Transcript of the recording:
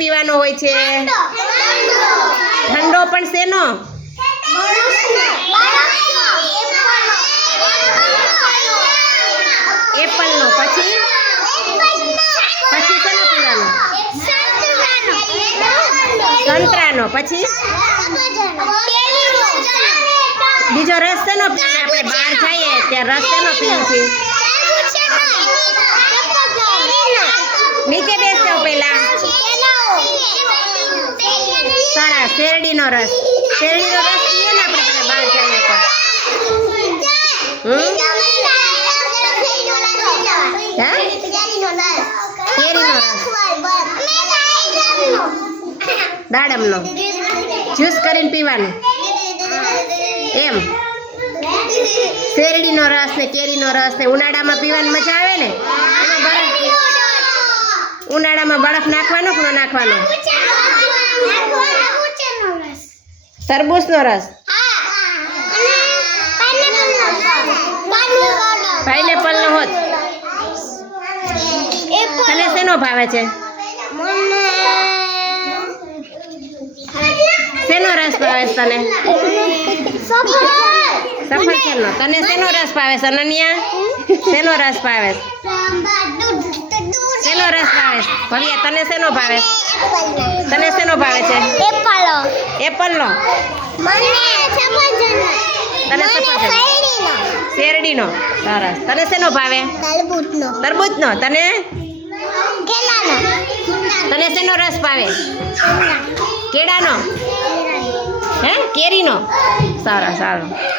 પીવાનો હોય છે? ઠંડો પણ શેનો? એપલનો. પછી? પછી શેનો પીવાનો? સંતરાનો. પછી? બીજો રસ શેનો પીવાનો? આપણે બહાર જઈએ, ત્યાં રસ શેનો પીએ છીએ? પહેલા. સારા શેરડીનો રસ. શેરડીનો રસ પીએ ને આપણે પેલા બહાર જઈએ તો. દાડમનો. જ્યુસ કરીને પીવાનું. એમ. શેરડીનો રસ ને કેરીનો રસ ને ઉનાળામાં પીવાની મજા આવે ને? ઉનાળામાં બરફ નાખવાનો કે ન નાખવાનો? તરબૂચનો રસ. પાઇનેપલનો હોત. તને શેનો ભાવે છે? શેનો રસ ભાવે છે તને? સફરજનનો તને શેનો રસ ભાવે છે? અનન્યા? શેનો રસ ભાવે છે? શેનો રસ ભાવે છે? ભવ્યા તને શેનો ભાવે? તને શેનો ભાવે છે? એપલનો. તને સફરજન શેરડીનો. સરસ. તને શેનો ભાવે? તરબૂચનો. તને? તને શેનો રસ ભાવે? કેળાનો. હે? કેરીનો. સારા સારું.